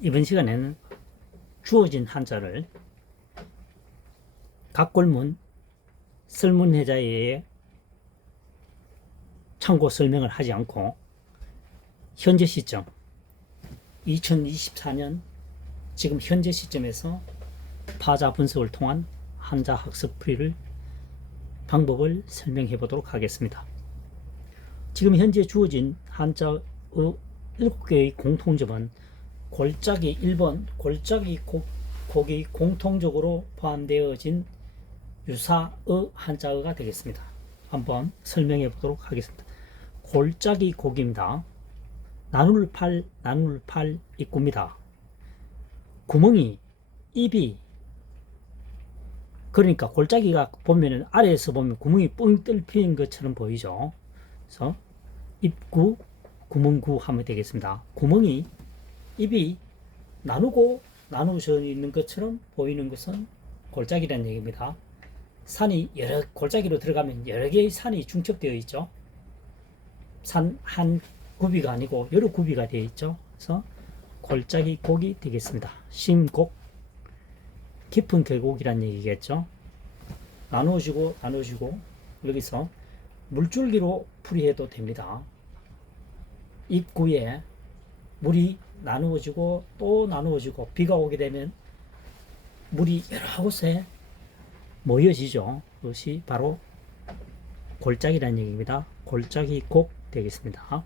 이번 시간에는 주어진 한자를 각골문 설문해자에 참고 설명을 하지 않고 현재 시점 2024년 지금 현재 시점에서 파자 분석을 통한 한자 학습 풀이를 방법을 설명해 보도록 하겠습니다. 지금 현재 주어진 한자의 7개의 공통점은 골짜기 1번 골짜기 곡이 공통적으로 포함되어진 유사의 한자어가 되겠습니다. 한번 설명해 보도록 하겠습니다. 골짜기 곡입니다. 나눌 팔 입구입니다. 구멍이 입이 그러니까 골짜기가 보면은 아래에서 보면 구멍이 뻥 뚫린 것처럼 보이죠. 그래서 입구 구멍구 하면 되겠습니다. 구멍이 입이 나누어져 있는 것처럼 보이는 것은 골짜기라는 얘기입니다. 산이 골짜기로 들어가면 여러 개의 산이 중첩되어 있죠. 산 한 구비가 아니고 여러 구비가 되어 있죠. 그래서 골짜기 곡이 되겠습니다. 심곡, 깊은 계곡이라는 얘기겠죠. 나누어지고 여기서 물줄기로 풀이해도 됩니다. 입구에 물이 나누어지고 또 나누어지고 비가 오게 되면 물이 여러 곳에 모여지죠. 그것이 바로 골짜기라는 얘기입니다. 골짜기 곡 되겠습니다.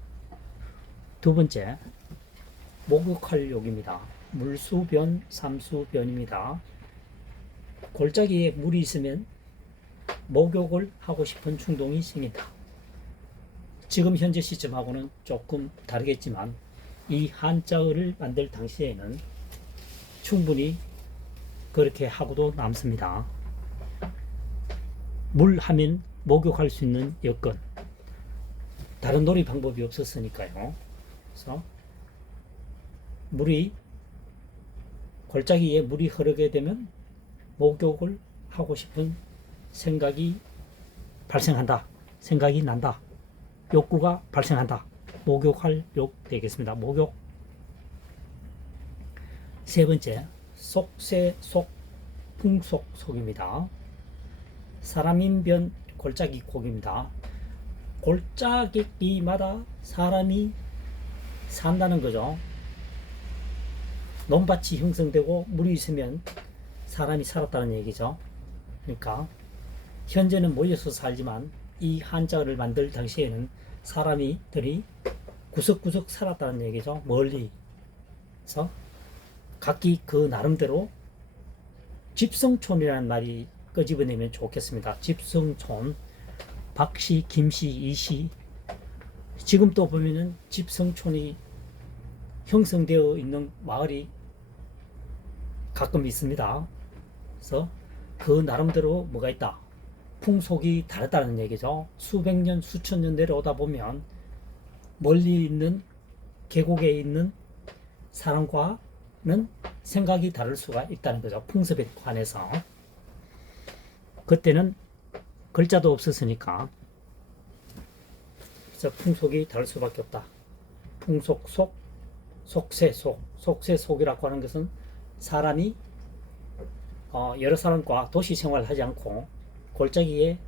두 번째, 목욕할 욕입니다. 물수변, 삼수변입니다. 골짜기에 물이 있으면 목욕을 하고 싶은 충동이 생긴다. 지금 현재 시점하고는 조금 다르겠지만 이 한자어를 만들 당시에는 충분히 그렇게 하고도 남습니다. 물 하면 목욕할 수 있는 여건, 다른 놀이 방법이 없었으니까요. 그래서 골짜기에 물이 흐르게 되면 목욕을 하고 싶은 생각이 발생한다. 생각이 난다. 욕구가 발생한다. 목욕할 욕 되겠습니다. 목욕. 세 번째, 속세 속, 풍속 속입니다. 사람인변 골짜기 곡입니다. 골짜기마다 사람이 산다는 거죠. 논밭이 형성되고 물이 있으면 사람이 살았다는 얘기죠. 그러니까 현재는 모여서 살지만 이 한자어를 만들 당시에는 사람들이 구석구석 살았다는 얘기죠. 멀리. 그래서 각기 그 나름대로 집성촌이라는 말이 끄집어내면 좋겠습니다. 집성촌, 박씨, 김씨, 이씨. 지금 또 보면은 집성촌이 형성되어 있는 마을이 가끔 있습니다. 그래서 그 나름대로 뭐가 있다? 풍속이 다르다는 얘기죠. 수백 년, 수천 년 내려오다 보면 멀리 있는 계곡에 있는 사람과는 생각이 다를 수가 있다는 거죠. 풍습에 관해서. 그때는 글자도 없었으니까 그래서 풍속이 다를 수밖에 없다. 풍속 속, 속세 속, 속세 속이라고 하는 것은 사람이 여러 사람과 도시 생활을 하지 않고 골짜기에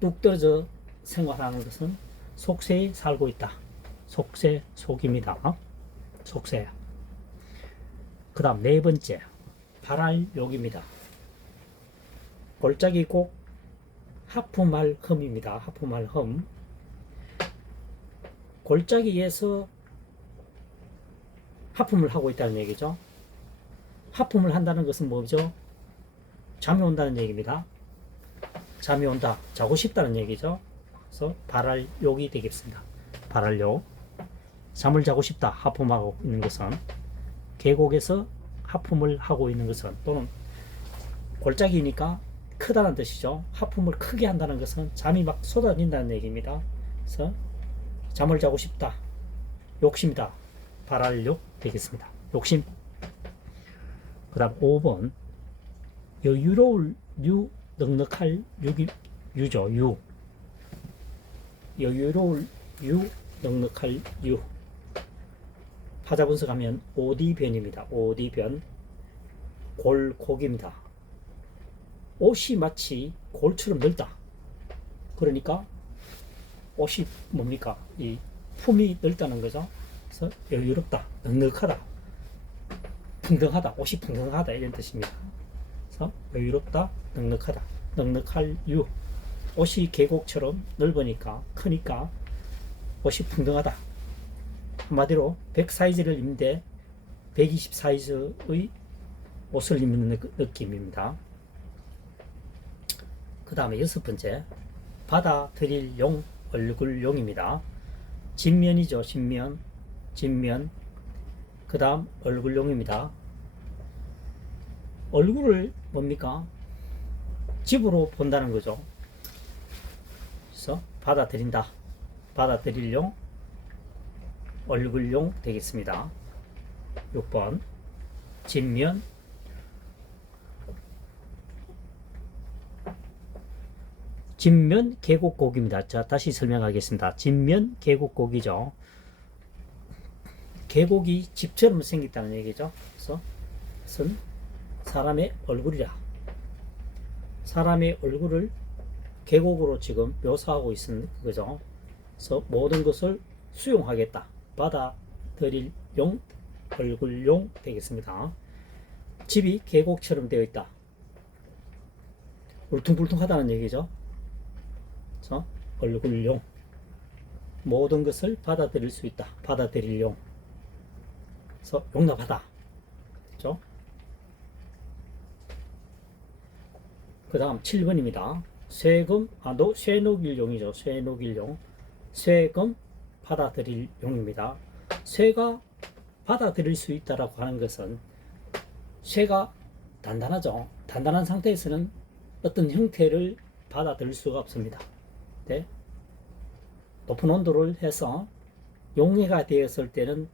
뚝 떨어져 생활하는 것은 속세에 살고 있다. 속세 속입니다. 속세. 그 다음 네 번째, 발알욕입니다. 골짜기 곡 하프말 흠입니다. 하프말 흠. 골짜기에서 하품을 하고 있다는 얘기죠. 하품을 한다는 것은 뭐죠? 잠이 온다는 얘기입니다. 잠이 온다, 자고 싶다는 얘기죠. 그래서 발알욕이 되겠습니다. 발알욕. 잠을 자고 싶다, 하품하고 있는 것은. 계곡에서 하품을 하고 있는 것은, 또는 골짜기니까 크다는 뜻이죠. 하품을 크게 한다는 것은 잠이 막 쏟아진다는 얘기입니다. 그래서 잠을 자고 싶다, 욕심이다, 발알욕 되겠습니다. 욕심. 그 다음 5번, 여유로울 유, 넉넉할 유죠. 유. 여유로울 유, 넉넉할 유. 하자 분석하면 오디변입니다. 오디변. 골곡입니다. 옷이 마치 골처럼 넓다. 그러니까 옷이 뭡니까? 이 품이 넓다는 거죠. 그래서 여유롭다, 넉넉하다, 풍성하다, 옷이 풍성하다 이런 뜻입니다. 그래서 여유롭다, 넉넉하다, 넉넉할 유. 옷이 계곡처럼 넓으니까 크니까 옷이 풍성하다. 한마디로 100 사이즈를 입는데 120 사이즈의 옷을 입는 느낌입니다. 그 다음에 6번째, 받아들일 용, 얼굴용입니다. 진면이죠. 진면. 그 다음 얼굴용입니다. 얼굴을 뭡니까? 집으로 본다는 거죠. 그래서 받아들인다. 받아들일 용, 얼굴용 되겠습니다. 6번 진면. 진면 계곡곡입니다. 자, 다시 설명하겠습니다. 진면 계곡곡이죠. 계곡이 집처럼 생겼다는 얘기죠. 그래서 사람의 얼굴이라. 사람의 얼굴을 계곡으로 지금 묘사하고 있는 거죠. 그래서 모든 것을 수용하겠다. 받아들일 용, 얼굴용 되겠습니다. 집이 계곡처럼 되어 있다. 울퉁불퉁하다는 얘기죠. 그래서 얼굴용. 모든 것을 받아들일 수 있다. 받아들일 용. 그래서 용납하다. 그렇죠? 그 다음 7번입니다. 쇠금, 쇠녹일 용이죠. 쇠녹일 용. 쇠금 받아들일 용입니다. 쇠가 받아들일 수 있다라고 하는 것은 쇠가 단단하죠. 단단한 상태에서는 어떤 형태를 받아들일 수가 없습니다. 네? 높은 온도를 해서 용해가 되었을 때는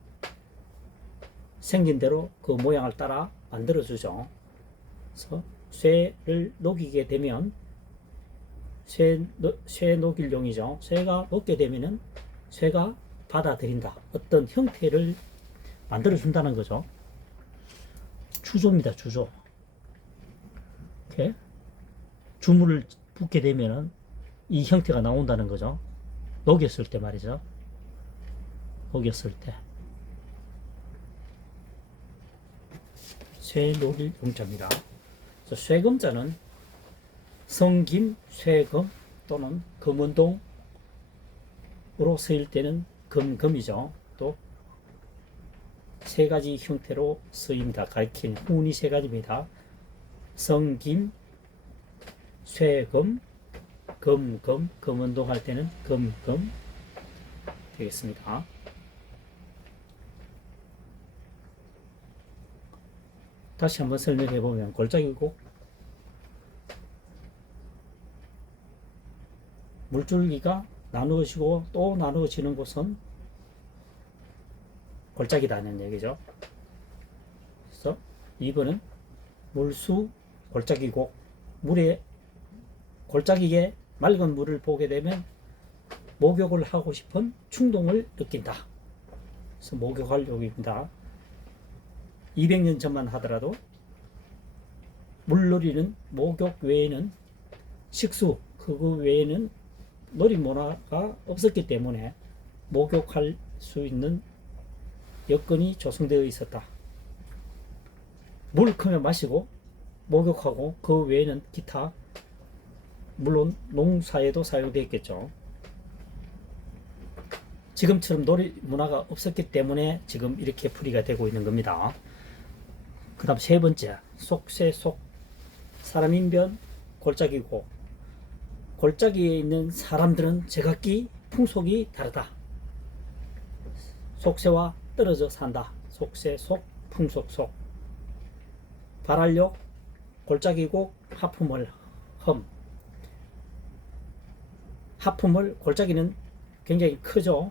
생긴 대로 그 모양을 따라 만들어주죠. 그래서 쇠를 녹이게 되면 쇠 녹일용이죠. 쇠가 녹게 되면은 쇠가 받아들인다. 어떤 형태를 만들어준다는 거죠. 주조입니다. 주조. 이렇게 주물을 붓게 되면은 이 형태가 나온다는 거죠. 녹였을 때 말이죠. 녹였을 때. 쇠녹일 용자입니다. 쇠금자는 성김, 쇠금 또는 금운동으로 쓰일 때는 금이죠. 또 세 가지 형태로 쓰입니다. 가리킨 훈이 세 가지입니다. 성김, 쇠금, 금운동 할 때는 금 되겠습니다. 다시 한번 설명해 보면 골짜기고 물줄기가 나누어지고 또 나누어지는 곳은 골짜기라는 얘기죠. 그래서 2번은 물수 골짜기고 물에 골짜기에 맑은 물을 보게 되면 목욕을 하고 싶은 충동을 느낀다. 그래서 목욕할 욕입니다. 200년 전만 하더라도 물놀이는 목욕 외에는 식수 그거 외에는 놀이 문화가 없었기 때문에 목욕할 수 있는 여건이 조성되어 있었다. 물 크면 마시고 목욕하고 그 외에는 기타 물론 농사에도 사용되었겠죠. 지금처럼 놀이 문화가 없었기 때문에 지금 이렇게 풀이가 되고 있는 겁니다. 그 다음 세 번째 속세 속 사람인변 골짜기고 골짜기에 있는 사람들은 제각기 풍속이 다르다. 속세와 떨어져 산다. 속세 속 풍속 속 발활력 골짜기고 하품을 험 하품을 골짜기는 굉장히 크죠.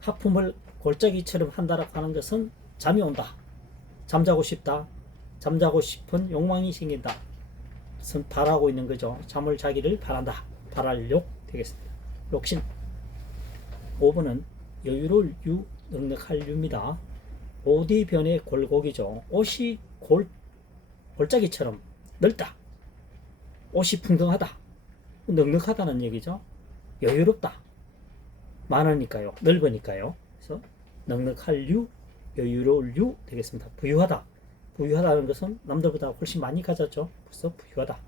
하품을 골짜기처럼 한다라고 하는 것은 잠이 온다. 잠자고 싶다. 잠자고 싶은 욕망이 생긴다. 그것은 바라고 있는 거죠. 잠을 자기를 바란다. 발활욕 되겠습니다. 욕심. 5번은 여유로울 유, 넉넉할 유입니다. 옷이 변해 골고기죠. 옷이 골짜기처럼 넓다. 옷이 풍성하다. 넉넉하다는 얘기죠. 여유롭다. 많으니까요. 넓으니까요. 그래서 넉넉할 유, 여유로울 유 되겠습니다. 부유하다. 부유하다는 것은 남들보다 훨씬 많이 가졌죠. 그래서 부유하다.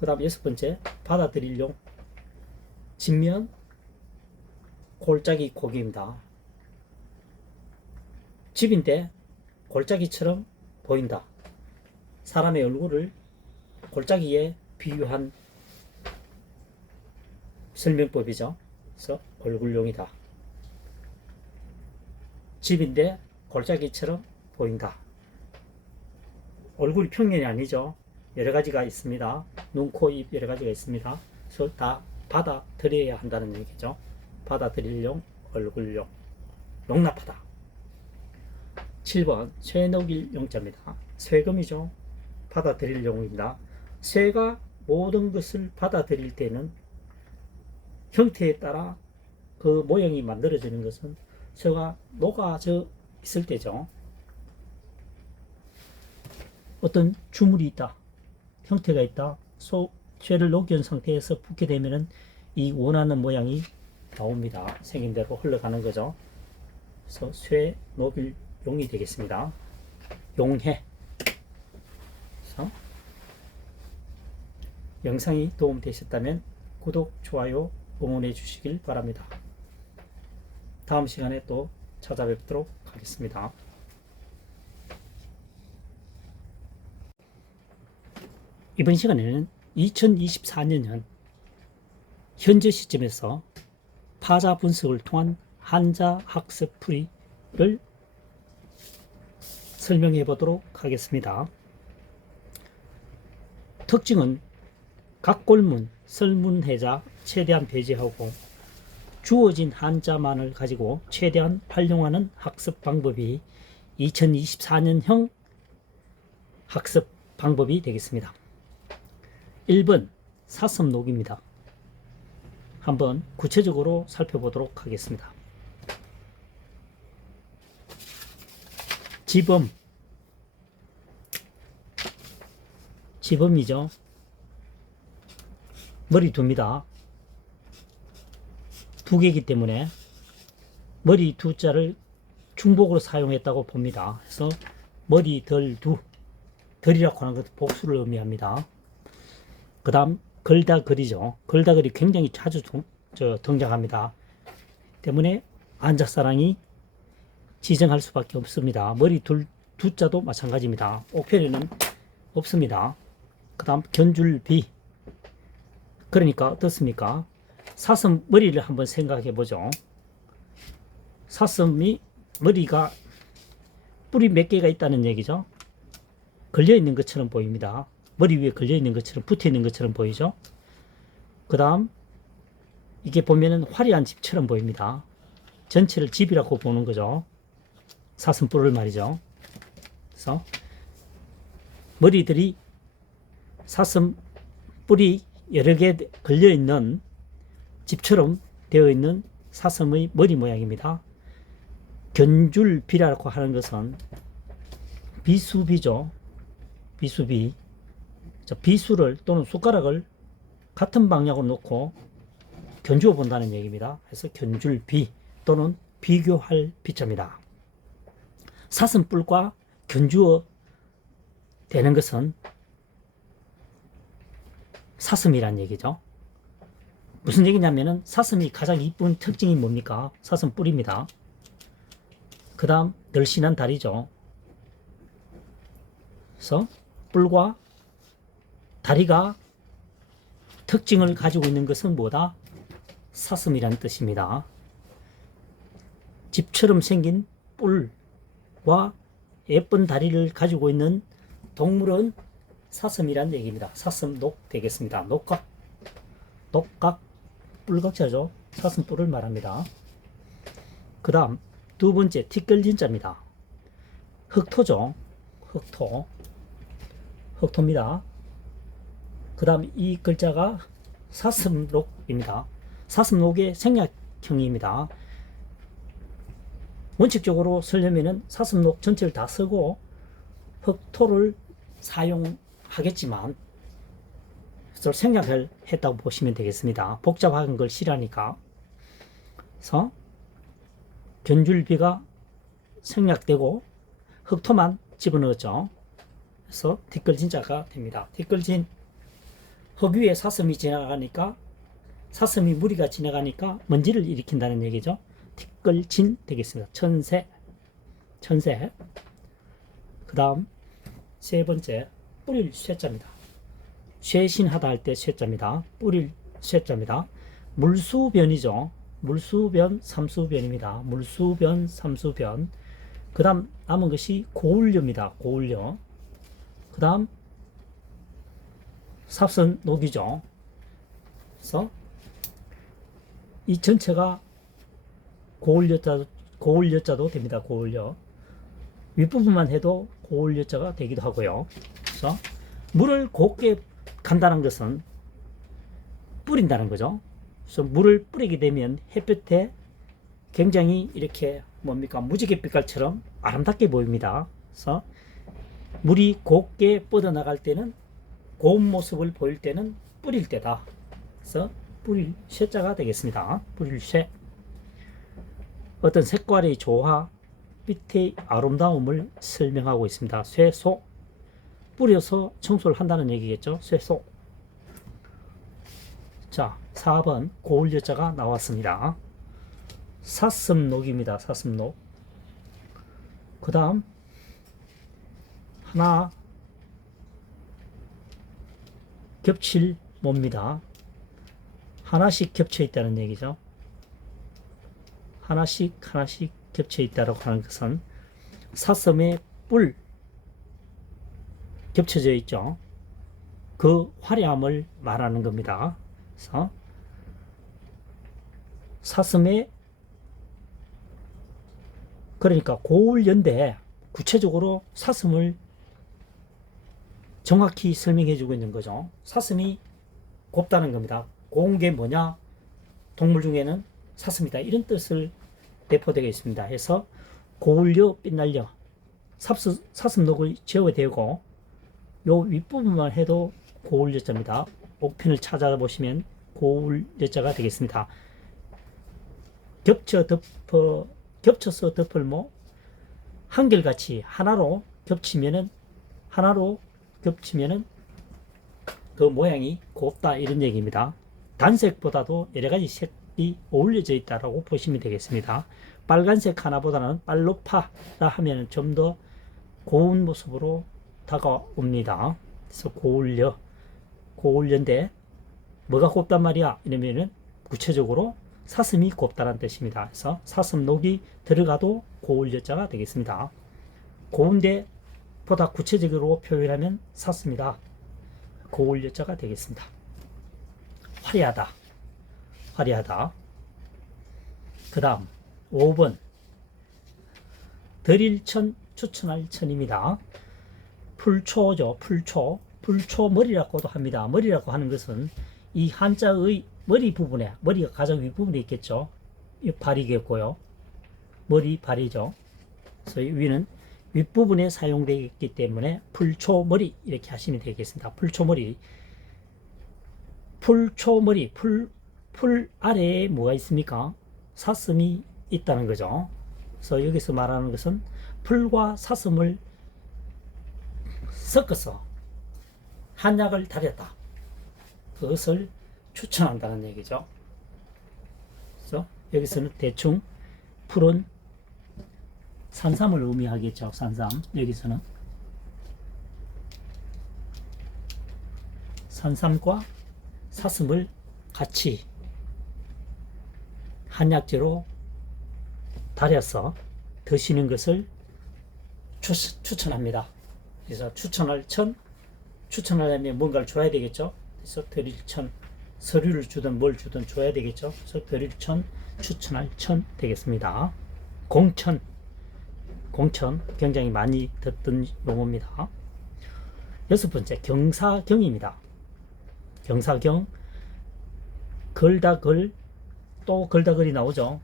그 다음 6번째, 받아들일 용. 진면 골짜기 고기입니다. 집인데 골짜기처럼 보인다. 사람의 얼굴을 골짜기에 비유한 설명법이죠. 그래서 얼굴용이다. 집인데 골짜기처럼 보인다. 얼굴이 평면이 아니죠. 여러 가지가 있습니다. 눈, 코, 입 여러 가지가 있습니다. 그래서 다 받아들여야 한다는 얘기죠. 받아들일 용, 얼굴용. 용납하다. 7번 쇠녹일 용자입니다. 쇠금이죠. 받아들일 용입니다. 쇠가 모든 것을 받아들일 때는 형태에 따라 그 모형이 만들어지는 것은 쇠가 녹아져 있을 때죠. 어떤 주물이 있다. 형태가 있다. 쇠를 녹여온 상태에서 붓게 되면은 이 원하는 모양이 나옵니다. 생긴 대로 흘러가는 거죠. 그래서 쇠, 녹일 용이 되겠습니다. 용해. 그래서 영상이 도움되셨다면 구독, 좋아요, 응원해 주시길 바랍니다. 다음 시간에 또 찾아뵙도록 하겠습니다. 이번 시간에는 2024년 현재 시점에서 파자 분석을 통한 한자 학습 풀이를 설명해 보도록 하겠습니다. 특징은 각골문, 설문해자 최대한 배제하고 주어진 한자만을 가지고 최대한 활용하는 학습 방법이 2024년형 학습 방법이 되겠습니다. 1번 사슴록입니다. 한번 구체적으로 살펴보도록 하겠습니다. 지범이죠. 머리 두입니다. 두 개이기 때문에 머리 두 자를 중복으로 사용했다고 봅니다. 그래서 머리 덜이라고 하는 것은 복수를 의미합니다. 그 다음 걸다걸이죠. 걸다걸이 굉장히 자주 등장합니다. 때문에 안작사랑이 지정할 수밖에 없습니다. 머리 두 자도 마찬가지입니다. 옥편에는 없습니다. 그 다음 견줄비. 그러니까 어떻습니까? 사슴 머리를 한번 생각해 보죠. 사슴이 머리가 뿔이 몇 개가 있다는 얘기죠. 걸려 있는 것처럼 보입니다. 머리 위에 걸려 있는 것처럼 붙어 있는 것처럼 보이죠. 그 다음 이게 보면은 화려한 집처럼 보입니다. 전체를 집이라고 보는 거죠. 사슴뿔을 말이죠. 그래서 머리들이 사슴 뿔이 여러 개 걸려 있는 집처럼 되어 있는 사슴의 머리 모양입니다. 견줄비라고 하는 것은 비수비죠. 비수비. 비수를 또는 숟가락을 같은 방향으로 놓고 견주어 본다는 얘기입니다. 그래서 견줄비 또는 비교할 비자입니다. 사슴뿔과 견주어 되는 것은 사슴이란 얘기죠. 무슨 얘기냐면은 사슴이 가장 이쁜 특징이 뭡니까? 사슴뿔입니다. 그 다음 늘씬한 다리죠. 그래서 뿔과 다리가 특징을 가지고 있는 것은 뭐다? 사슴이란 뜻입니다. 집처럼 생긴 뿔과 예쁜 다리를 가지고 있는 동물은 사슴이란 얘기입니다. 사슴녹 되겠습니다. 녹각, 뿔각자죠. 사슴뿔을 말합니다. 그 다음 두 번째 티끌진자입니다. 흑토죠. 흑토입니다. 그 다음 이 글자가 사슴록입니다. 사슴록의 생략형입니다. 원칙적으로 쓰려면은 사슴록 전체를 다 쓰고 흑토를 사용하겠지만 그걸 생략을 했다고 보시면 되겠습니다. 복잡한 걸 싫어하니까. 그래서 견줄비가 생략되고 흑토만 집어넣었죠. 그래서 뒷글진자가 됩니다. 뒷글진, 흙 위에 사슴이 지나가니까, 사슴이 무리가 지나가니까 먼지를 일으킨다는 얘기죠. 뒷글진 되겠습니다. 천새. 그 다음 세 번째, 뿌릴 쇠자입니다. 쇠신하다 할 때 쇠자입니다. 뿌릴 쇠자입니다. 물수변이죠. 물수변, 삼수변입니다. 물수변, 삼수변. 그 다음 남은 것이 고울려입니다. 고울려. 그 다음 삽선녹이죠. 그래서 이 전체가 고울려자도 됩니다. 고울려. 윗부분만 해도 고울려자가 되기도 하고요. 그래서 물을 곱게 간다는 것은 뿌린다는 거죠. 그래서 물을 뿌리게 되면 햇볕에 굉장히 이렇게 뭡니까 무지개 빛깔처럼 아름답게 보입니다. 그래서 물이 곱게 뻗어나갈 때는 고운 모습을 보일 때는 뿌릴 때다. 그래서 뿌릴 쇠자가 되겠습니다. 뿌릴 쇠. 어떤 색깔의 조화, 빛의 아름다움을 설명하고 있습니다. 쇠소. 뿌려서 청소를 한다는 얘기겠죠. 쇠소. 자, 4번 고울여자가 나왔습니다. 사슴녹입니다. 사슴녹. 그 다음 하나 겹칠 뭡니다. 하나씩 겹쳐 있다는 얘기죠. 하나씩 겹쳐 있다고 하는 것은 사슴의 뿔 겹쳐져 있죠. 그 화려함을 말하는 겁니다. 그래서 사슴의 그러니까 고울연대 구체적으로 사슴을 정확히 설명해 주고 있는 거죠. 사슴이 곱다는 겁니다. 고운 게 뭐냐? 동물 중에는 사슴이다. 이런 뜻을 내포되어 있습니다. 해서 고울려 빛날려 사슴녹을 제어되고 요 윗부분만 해도 고울여자입니다. 옥편을 찾아보시면 고울여자가 되겠습니다. 겹쳐서 덮을모 한결같이 하나로 겹치면은 그 모양이 곱다 이런 얘기입니다. 단색보다도 여러가지 색이 어울려져 있다고 보시면 되겠습니다. 빨간색 하나보다는 빨로파라 하면 좀 더 고운 모습으로 다가옵니다. 그래서 고울려인데 뭐가 곱단 말이야? 이러면은 구체적으로 사슴이 곱다는 뜻입니다. 그래서 사슴녹이 들어가도 고울여자가 되겠습니다. 고운데 보다 구체적으로 표현하면 사슴이다. 고울여자가 되겠습니다. 화려하다. 그 다음 5번 드릴천 추천할 천입니다. 풀초죠. 풀초머리라고도 합니다. 머리라고 하는 것은 이 한자의 머리 부분에, 머리가 가장 윗부분에 있겠죠. 이 발이겠고요. 머리, 발이죠. 그래서 위는 윗부분에 사용되기 때문에 풀초머리 이렇게 하시면 되겠습니다. 풀초머리. 풀 아래에 뭐가 있습니까? 사슴이 있다는 거죠. 그래서 여기서 말하는 것은 풀과 사슴을 섞어서 한약을 다렸다. 그것을 추천한다는 얘기죠. 그래서 여기서는 대충 풀은 산삼을 의미하겠죠. 산삼. 여기서는 산삼과 사슴을 같이 한약재로 달여서 드시는 것을 추천합니다. 그래서 추천하려면 뭔가를 줘야 되겠죠. 그래서 드릴천, 서류를 주든 뭘 주든 줘야 되겠죠. 그래서 드릴천, 추천할 천 되겠습니다. 공천 굉장히 많이 듣던 용어입니다. 6번째 경사경입니다. 경사경, 걸다글, 또 걸다글이 나오죠.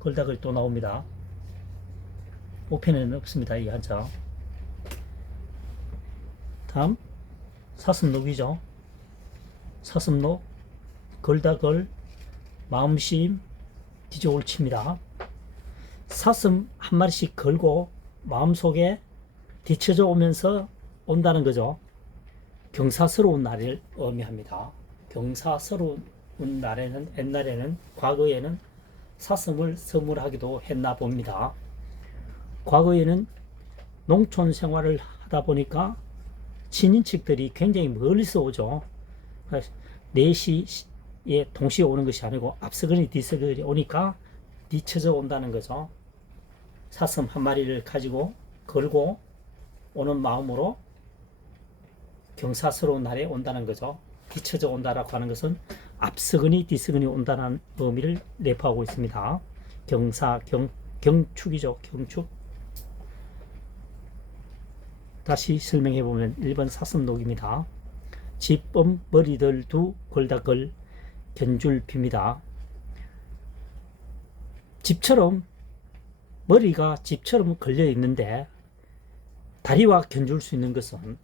걸다글 또 나옵니다. 5편에는 없습니다. 이 한자. 다음 사슴록이죠. 사슴록 걸다걸 마음심 뒤져올칩니다. 사슴 한 마리씩 걸고 마음속에 뒤쳐져 오면서 온다는 거죠. 경사스러운 날을 의미합니다. 경사스러운 날에는, 옛날에는, 과거에는 사슴을 선물하기도 했나 봅니다. 과거에는 농촌 생활을 하다 보니까 친인척들이 굉장히 멀리서 오죠. 4시에 동시에 오는 것이 아니고 앞서거니 뒤서거니 오니까 뒤쳐져 온다는 거죠. 사슴 한 마리를 가지고 걸고 오는 마음으로 경사스러운 날에 온다는 거죠. 뒤쳐져 온다라고 하는 것은 앞서거니 뒤서거니 온다는 의미를 내포하고 있습니다. 경축이죠. 경축. 다시 설명해 보면 1번 사슴록입니다. 집범 머리들 두 걸다걸 견줄핍니다. 집처럼 머리가 집처럼 걸려 있는데 다리와 견줄 수 있는 것은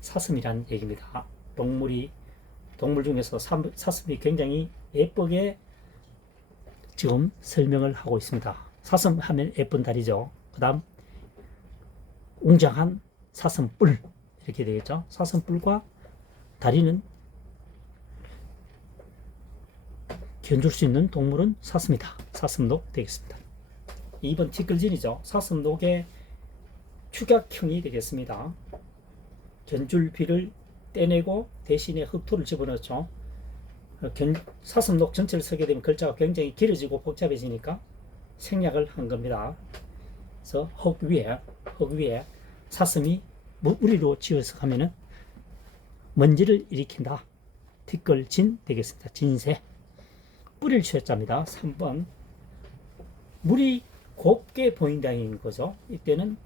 사슴이란 얘기입니다. 동물 중에서 사슴이 굉장히 예쁘게 지금 설명을 하고 있습니다. 사슴 하면 예쁜 다리죠. 그 다음 웅장한 사슴뿔 이렇게 되겠죠. 사슴뿔과 다리는 견줄 수 있는 동물은 사슴이다. 사슴록 되겠습니다. 2번 티끌진이죠. 사슴록의 축약형이 되겠습니다. 견줄비를 떼내고 대신에 흑토를 집어넣죠. 사슴록 전체를 쓰게 되면 글자가 굉장히 길어지고 복잡해지니까 생략을 한 겁니다. 그래서 흙 위에 사슴이 무리로 지어서 가면은 먼지를 일으킨다. 티끌진 되겠습니다. 진새. 뿌릴 쇠자입니다. 3번. 물이 곱게 보인다는 거죠. 이때는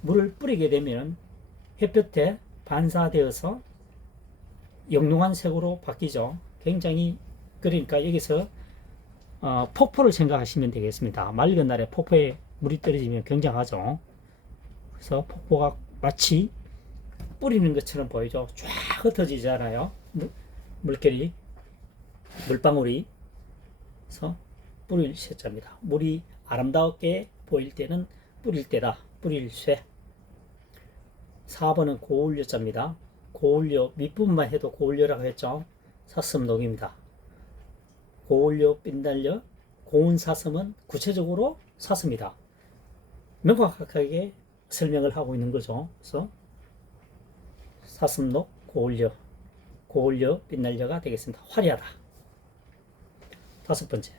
물을 뿌리게 되면 햇볕에 반사되어서 영롱한 색으로 바뀌죠. 굉장히, 그러니까 여기서 폭포를 생각하시면 되겠습니다. 맑은 날에 폭포에 물이 떨어지면 굉장하죠. 그래서 폭포가 마치 뿌리는 것처럼 보이죠. 쫙 흩어지잖아요. 물방울이. 그래서 뿌릴 쇠자입니다. 물이 아름답게 보일 때는 뿌릴 때다. 뿌릴 쇠. 4번은 고울려자입니다. 고울려, 밑부분만 해도 고울려라고 했죠. 사슴록입니다. 고울려, 빛날려, 고운 사슴은 구체적으로 사슴이다. 명확하게 설명을 하고 있는 거죠. 그래서 사슴록, 고울려, 빛날려가 되겠습니다. 화려하다. 5번째,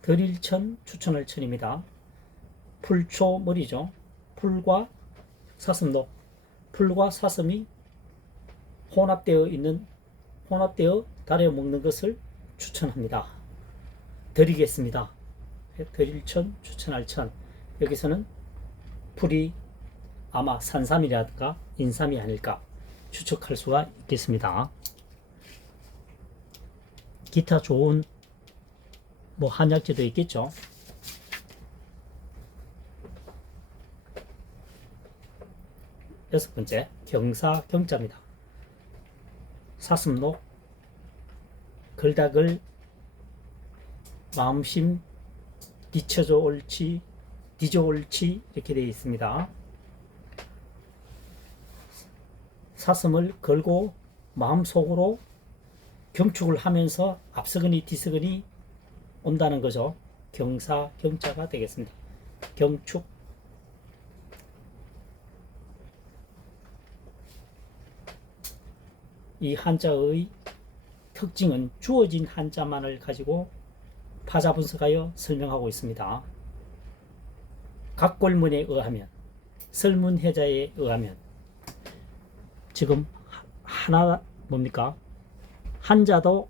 들일천, 추천할 천입니다. 풀초머리죠. 풀과 사슴록, 풀과 사슴이 혼합되어 다려 먹는 것을 추천합니다. 드리겠습니다. 들일천, 추천할 천. 여기서는 풀이 아마 산삼이라든가 인삼이 아닐까 추측할 수가 있겠습니다. 기타 좋은 한약재도 있겠죠. 여섯 번째, 경사경자입니다. 사슴록, 걸다걸, 마음심, 뒤쳐져 옳지, 뒤져 옳지 이렇게 되어 있습니다. 사슴을 걸고 마음속으로 경축을 하면서 앞서거니 뒤서거니 온다는 거죠. 경사경자가 되겠습니다. 경축. 이 한자의 특징은 주어진 한자만을 가지고 파자 분석하여 설명하고 있습니다. 각골문에 의하면, 설문해자에 의하면 지금 하나 뭡니까? 한자도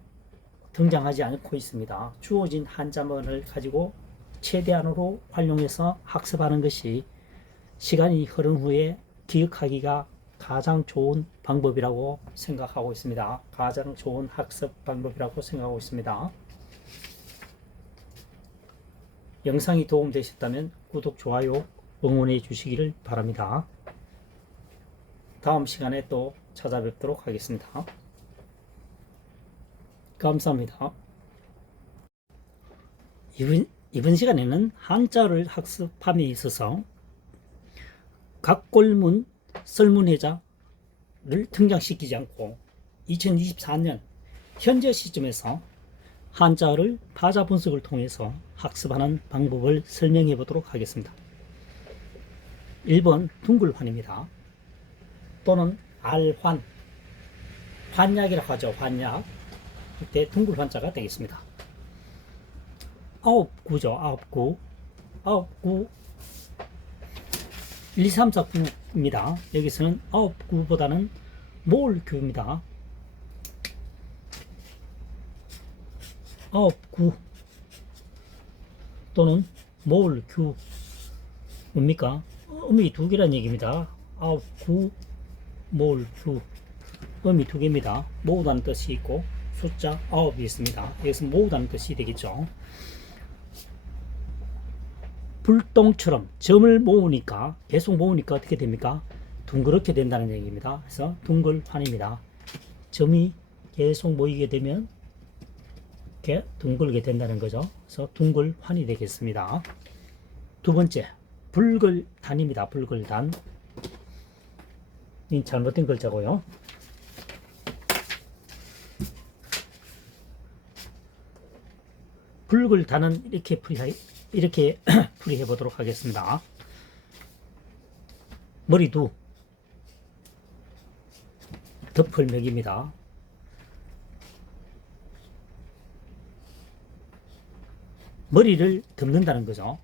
등장하지 않고 있습니다. 주어진 한자문을 가지고 최대한으로 활용해서 학습하는 것이 시간이 흐른 후에 기억하기가 가장 좋은 방법이라고 생각하고 있습니다. 가장 좋은 학습 방법이라고 생각하고 있습니다. 영상이 도움되셨다면 구독, 좋아요 응원해 주시기를 바랍니다. 다음 시간에 또 찾아뵙도록 하겠습니다. 감사합니다. 이번 시간에는 한자를 학습함에 있어서 각골문 설문해자를 등장시키지 않고 2024년 현재 시점에서 한자어를 파자 분석을 통해서 학습하는 방법을 설명해 보도록 하겠습니다. 1번 둥글환입니다. 또는 알환, 환약이라고 하죠. 환약. 이때 둥글환자가 되겠습니다. 9구죠. 9구. 9구 1, 2, 3, 4, 9입니다. 여기서는 9구보다는 몰규입니다. 9구 또는 몰규 뭡니까? 음이 두 개란 얘기입니다. 9구 몰규 음이 두 개입니다. 모으다는 뜻이 있고 숫자 9이 있습니다. 여기서 모으다는 뜻이 되겠죠. 불똥처럼 점을 모으니까 계속 모으니까 어떻게 됩니까? 둥그렇게 된다는 얘기입니다. 그래서 둥글환입니다. 점이 계속 모이게 되면 이렇게 둥글게 된다는 거죠. 그래서 둥글환이 되겠습니다. 두 번째 불글단입니다. 불글단 이 잘못된 글자고요. 불글단은 이렇게 풀이해 보도록 하겠습니다. 머리두 덮을맥입니다. 머리를 덮는다는 거죠.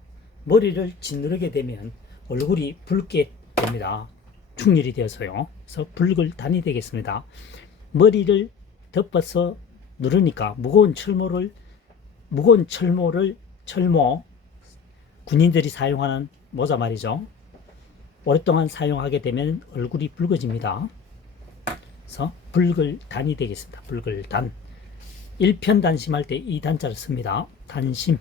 머리를 짓누르게 되면 얼굴이 붉게 됩니다. 충혈이 되어서요. 그래서 붉을단이 되겠습니다. 머리를 덮어서 누르니까 무거운 철모 군인들이 사용하는 모자 말이죠. 오랫동안 사용하게 되면 얼굴이 붉어집니다. 그래서 붉을단이 되겠습니다. 붉을단. 일편단심할 때 이 단자를 씁니다. 단심.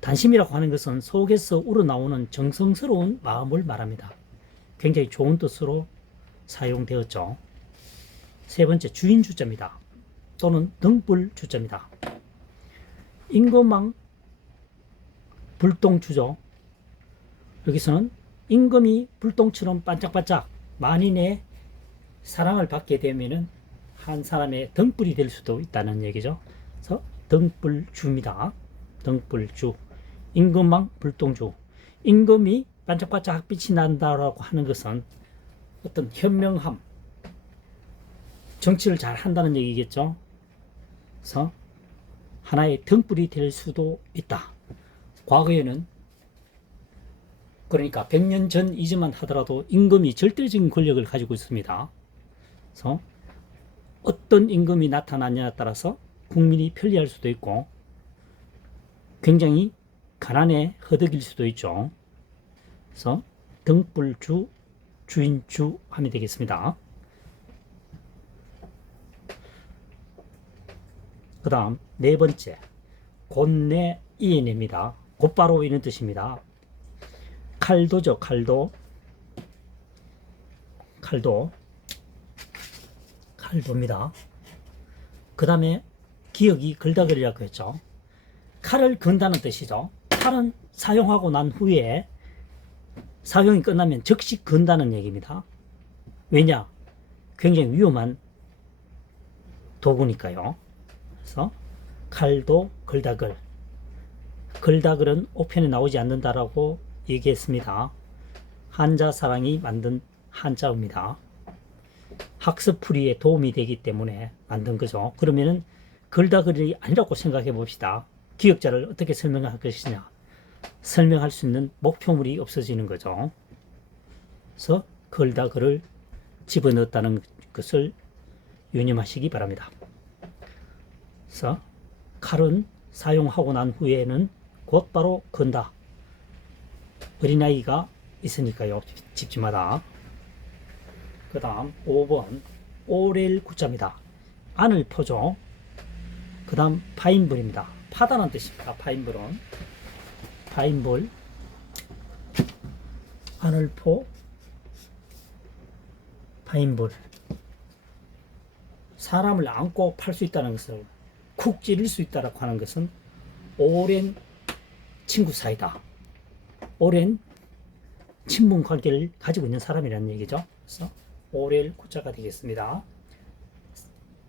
단심이라고 하는 것은 속에서 우러나오는 정성스러운 마음을 말합니다. 굉장히 좋은 뜻으로 사용되었죠. 세 번째 주인주자입니다. 또는 등불주자입니다. 임금왕 불똥주죠. 여기서는 임금이 불똥처럼 반짝반짝 만인의 사랑을 받게 되면은 한 사람의 등불이 될 수도 있다는 얘기죠. 그래서 등불주입니다. 등불주. 임금왕 불똥주. 임금이 반짝반짝 빛이 난다라고 하는 것은 어떤 현명함, 정치를 잘 한다는 얘기겠죠. 그래서 하나의 등불이 될 수도 있다. 과거에는 그러니까 100년 전 이전만 하더라도 임금이 절대적인 권력을 가지고 있습니다. 그래서 어떤 임금이 나타나냐에 따라서 국민이 편리할 수도 있고 굉장히 가난에 허덕일 수도 있죠. 그래서 등불주, 주인주 하면 되겠습니다. 그 다음 네 번째 곧내 이해냅니다. 곧바로 이런 뜻입니다. 칼도죠. 칼도입니다. 그 다음에 기억이 걸다걸이라고 했죠. 칼을 건다는 뜻이죠. 칼은 사용하고 난 후에 사용이 끝나면 즉시 건다는 얘기입니다. 왜냐? 굉장히 위험한 도구니까요. 그래서 칼도 걸다걸. 걸다걸은 5편에 나오지 않는다라고 얘기했습니다. 한자사랑이 만든 한자어입니다. 학습풀이에 도움이 되기 때문에 만든 거죠. 그러면은 걸다걸이 아니라고 생각해 봅시다. 기억자를 어떻게 설명할 것이냐. 설명할 수 있는 목표물이 없어지는 거죠. 그래서 걸다걸을 집어넣었다는 것을 유념하시기 바랍니다. 그래서 칼은 사용하고 난 후에는 곧바로 건다. 어린아이가 있으니까요. 집집마다. 그 다음 5번 오렐 구자입니다. 안을 퍼죠. 그 다음 파인불입니다. 파다는 뜻입니다. 파인불은 파인불 하늘포 파인불. 사람을 안고 팔 수 있다는 것을, 쿡 찌를 수 있다고 하는 것은 오랜 친구 사이다. 오랜 친분 관계를 가지고 있는 사람이라는 얘기죠. 그래서 오렐 구자가 되겠습니다.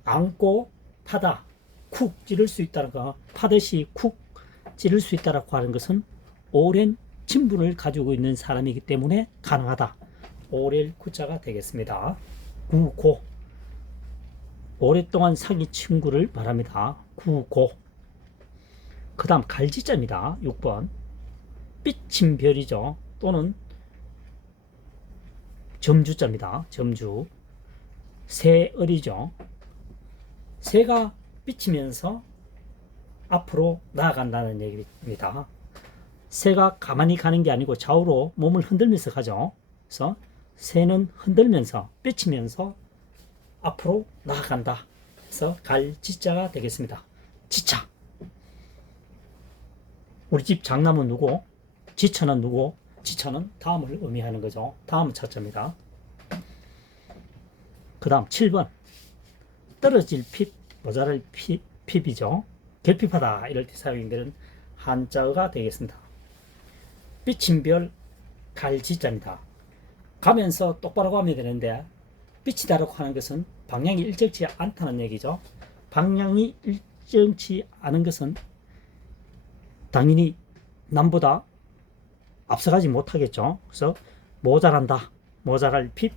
안고 파다, 쿡 찌를 수 있다는 거, 파듯이 쿡 찌를 수 있다고 하는 것은 오랜 친분을 가지고 있는 사람이기 때문에 가능하다. 오렐 구자가 되겠습니다. 구고, 오랫동안 사귄 친구를 말합니다. 구고. 그 다음 갈지자입니다. 6번. 삐친 별이죠. 또는 점주자입니다. 점주. 새을이죠. 새가 삐치면서 앞으로 나아간다는 얘기입니다. 새가 가만히 가는 게 아니고 좌우로 몸을 흔들면서 가죠. 그래서 새는 흔들면서 삐치면서 앞으로 나아간다. 그래서 갈지자가 되겠습니다. 지차. 우리 집 장남은 누구? 지처는 누구? 지처는 다음을 의미하는 거죠. 다음은 차자입니다. 그 다음 7번. 떨어질 핍, 모자랄 핍이죠. 결핍하다 이럴 때 사용되는 한자어가 되겠습니다. 삐친별 갈지자입니다. 가면서 똑바로 가면 되는데 삐치다라고 하는 것은 방향이 일정치 않다는 얘기죠. 방향이 일정치 않은 것은 당연히 남보다 앞서가지 못하겠죠. 그래서 모자란다, 모자랄 핍,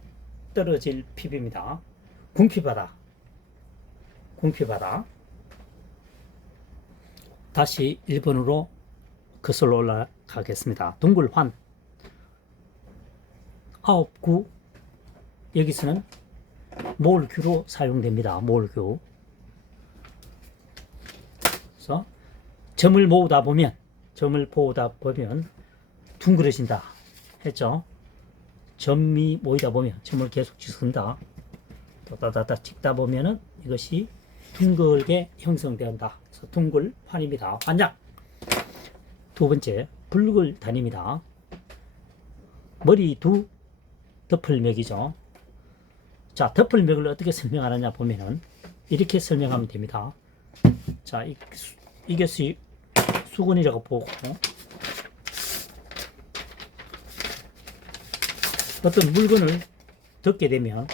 떨어질 핍입니다. 궁핍하다, 궁핍하다. 다시 1번으로 거슬러 올라가겠습니다. 둥글환, 아홉구. 여기서는 몰규로 사용됩니다. 몰규. 그래서 점을 모으다 보면 둥그러진다 했죠. 점이 모이다 보면 점을 계속 찍는다. 또다다다 찍다 보면은 이것이 둥글게 형성된다. 그래서 둥글환입니다. 환약. 두 번째, 붉을 다닙니다. 머리 두 덮을맥이죠. 자, 덮을맥을 어떻게 설명하느냐 보면은 이렇게 설명하면 됩니다. 자, 이게 수건이라고 보고, 어떤 물건을 덮게 되면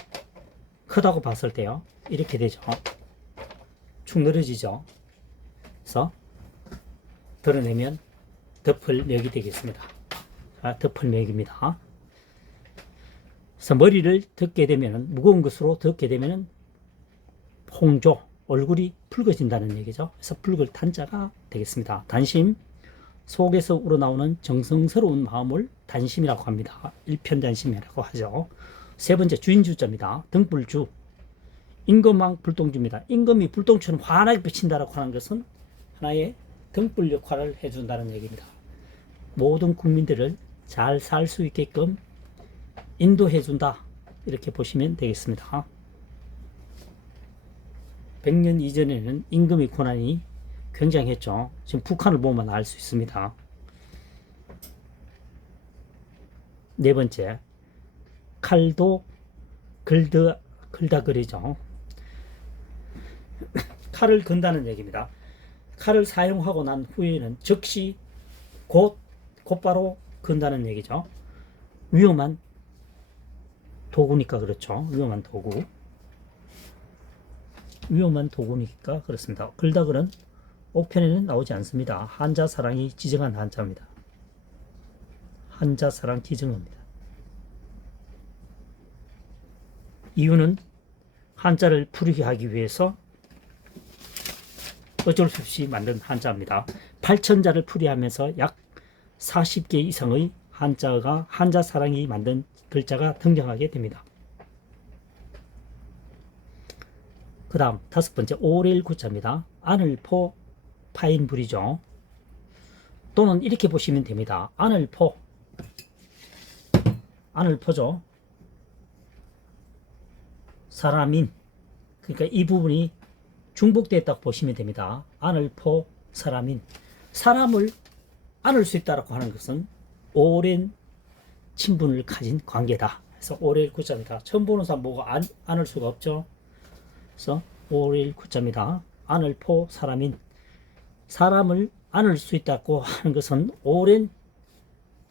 크다고 봤을 때요, 이렇게 되죠. 축 늘어지죠. 그래서 드러내면 덮을맥이 되겠습니다. 덮을맥입니다. 그래서 머리를 덮게 되면, 무거운 것으로 덮게 되면 홍조, 얼굴이 붉어진다는 얘기죠. 그래서 붉을 탄자가 되겠습니다. 단심, 속에서 우러나오는 정성스러운 마음을 단심이라고 합니다. 일편단심이라고 하죠. 세 번째, 주인주자입니다. 등불주, 임금왕 불똥주입니다. 임금이 불똥처럼 환하게 비친다라고 하는 것은 하나의 등불 역할을 해준다는 얘기입니다. 모든 국민들을 잘 살 수 있게끔 인도해준다, 이렇게 보시면 되겠습니다. 100년 이전에는 임금의 권한이 굉장했죠. 지금 북한을 보면 알 수 있습니다. 네 번째, 칼도 글다그리죠. 칼을 건다는 얘기입니다. 칼을 사용하고 난 후에는 즉시 곧바로 건다는 얘기죠. 위험한 도구니까 그렇죠. 위험한 도구니까 그렇습니다. 글다글은 옥편에는 나오지 않습니다. 한자사랑이 지정한 한자입니다. 한자사랑 지정어입니다. 이유는 한자를 풀이하게 하기 위해서 어쩔 수 없이 만든 한자입니다. 8천자를 풀이하면서 약 40개 이상의 한자가 한자사랑이 만든 글자가 등장하게 됩니다. 그 다음 다섯 번째, 오렐 구자입니다. 아늘포 파인불이죠. 또는 이렇게 보시면 됩니다. 아늘포죠. 사람인, 그러니까 이 부분이 중복되었다고 보시면 됩니다. 아늘포 사람인, 사람을 안을 수 있다고 하는 것은 오랜 친분을 가진 관계다. 그래서 오래일 구자입니다. 처음 보는 사람 보고 안을 수가 없죠. 그래서 오래일 구자입니다. 안을 포 사람인, 사람을 안을 수 있다고 하는 것은 오랜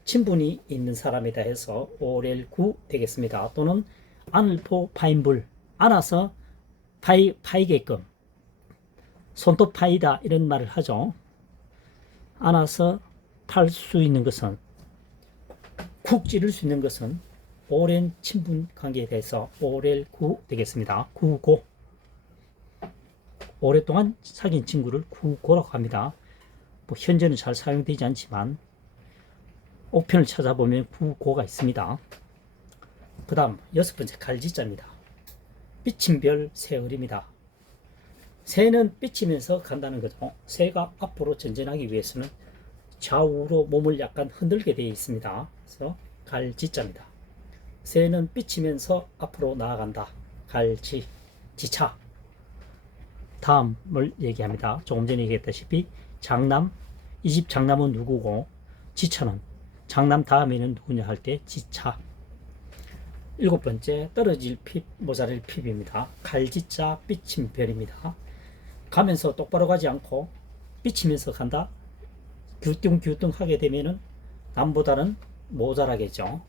친분이 있는 사람이다 해서 오래일 구 되겠습니다. 또는 안을 포 파인불, 안아서 파이게끔, 손톱 파이다 이런 말을 하죠. 안아서 팔 수 있는 것은, 쿡 찌를 수 있는 것은 오랜 친분 관계에 대해서 오래일 구 되겠습니다. 구고, 오랫동안 사귄 친구를 구고라고 합니다. 뭐 현재는 잘 사용되지 않지만 옥편을 찾아보면 구고가 있습니다. 그 다음 6번째 갈지자입니다. 삐침별 새을입니다. 새는 삐치면서 간다는 거죠. 새가 앞으로 전진하기 위해서는 좌우로 몸을 약간 흔들게 되어 있습니다. 그래서 갈지자입니다. 새는 삐치면서 앞으로 나아간다. 갈지, 지차. 다음을 얘기합니다. 조금 전에 얘기했다시피 장남, 이 집 장남은 누구고, 지차는 장남 다음에는 누구냐 할 때 지차. 7번째 떨어질 핍, 모자랄 핍입니다. 갈지자 삐침별입니다. 가면서 똑바로 가지 않고 삐치면서 간다. 규뚱규뚱 하게 되면은 남보다는 모자라겠죠.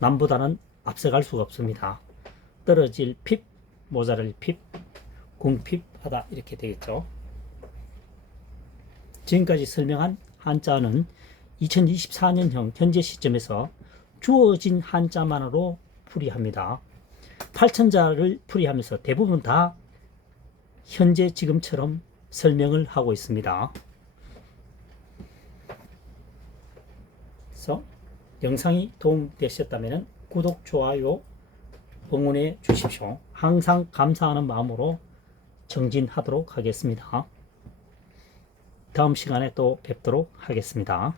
남보다는 앞서갈 수가 없습니다. 떨어질 핍, 모자랄 핍, 궁핍하다 이렇게 되겠죠. 지금까지 설명한 한자는 2024년형 현재 시점에서 주어진 한자만으로 풀이합니다. 8천자를 풀이하면서 대부분 다 현재 지금처럼 설명을 하고 있습니다. 그래서 영상이 도움되셨다면 구독, 좋아요 응원해 주십시오. 항상 감사하는 마음으로 정진하도록 하겠습니다. 다음 시간에 또 뵙도록 하겠습니다.